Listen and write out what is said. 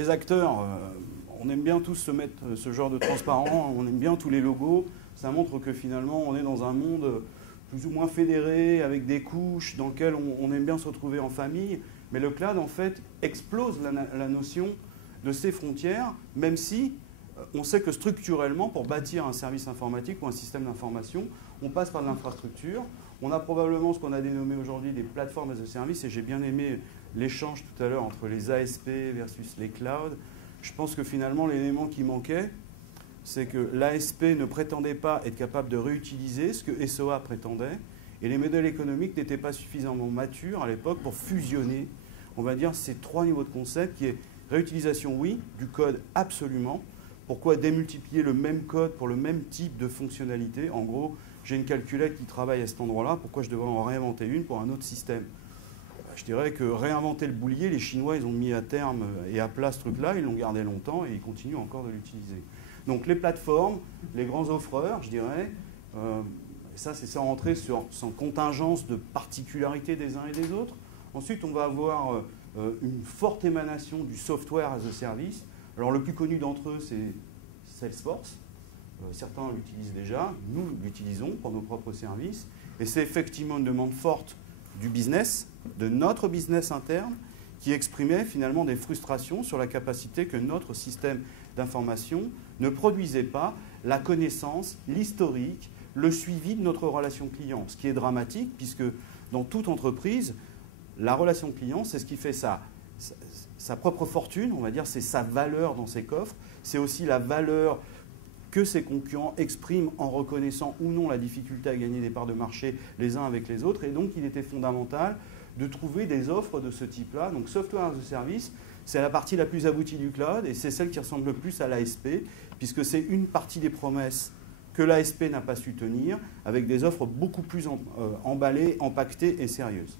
les acteurs, on aime bien tous se mettre ce genre de transparent, on aime bien tous les logos. Ça montre que finalement, on est dans un monde plus ou moins fédéré, avec des couches dans lesquelles on aime bien se retrouver en famille. Mais le cloud, en fait, explose la notion de ces frontières, même si on sait que structurellement, pour bâtir un service informatique ou un système d'information, on passe par de l'infrastructure. On a probablement ce qu'on a dénommé aujourd'hui des plateformes as a service, et j'ai bien aimé l'échange tout à l'heure entre les ASP versus les clouds. Je pense que finalement, l'élément qui manquait, c'est que l'ASP ne prétendait pas être capable de réutiliser ce que SOA prétendait, et les modèles économiques n'étaient pas suffisamment matures à l'époque pour fusionner, on va dire, ces trois niveaux de concept, qui est réutilisation, oui, du code, absolument. Pourquoi démultiplier le même code pour le même type de fonctionnalité? En gros, j'ai une calculette qui travaille à cet endroit-là, pourquoi je devrais en réinventer une pour un autre système? Je dirais que réinventer le boulier, les Chinois, ils ont mis à terme et à plat ce truc-là, ils l'ont gardé longtemps et ils continuent encore de l'utiliser. Donc les plateformes, les grands offreurs, je dirais, ça c'est sans rentrer sans contingence de particularité des uns et des autres. Ensuite, on va avoir une forte émanation du software as a service. Alors le plus connu d'entre eux, c'est Salesforce. Certains l'utilisent déjà, nous l'utilisons pour nos propres services. Et c'est effectivement une demande forte du business, de notre business interne, qui exprimait finalement des frustrations sur la capacité que notre système d'information ne produisait pas la connaissance, l'historique, le suivi de notre relation client. Ce qui est dramatique, puisque dans toute entreprise, la relation client, c'est ce qui fait sa propre fortune, on va dire, c'est sa valeur dans ses coffres, c'est aussi la valeur que ses concurrents expriment en reconnaissant ou non la difficulté à gagner des parts de marché les uns avec les autres. Et donc, il était fondamental de trouver des offres de ce type-là. Donc, Software as a Service, c'est la partie la plus aboutie du cloud et c'est celle qui ressemble le plus à l'ASP, puisque c'est une partie des promesses que l'ASP n'a pas su tenir, avec des offres beaucoup plus emballées, empaquetées et sérieuses.